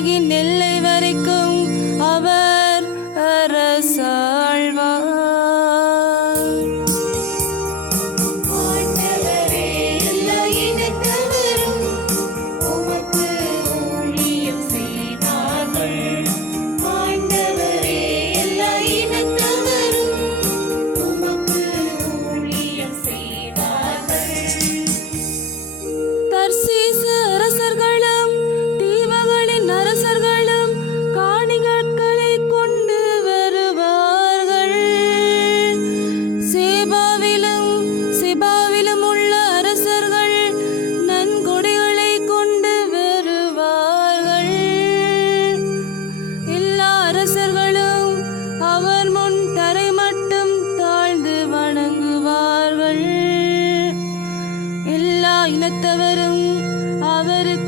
அழகினில் i'm haber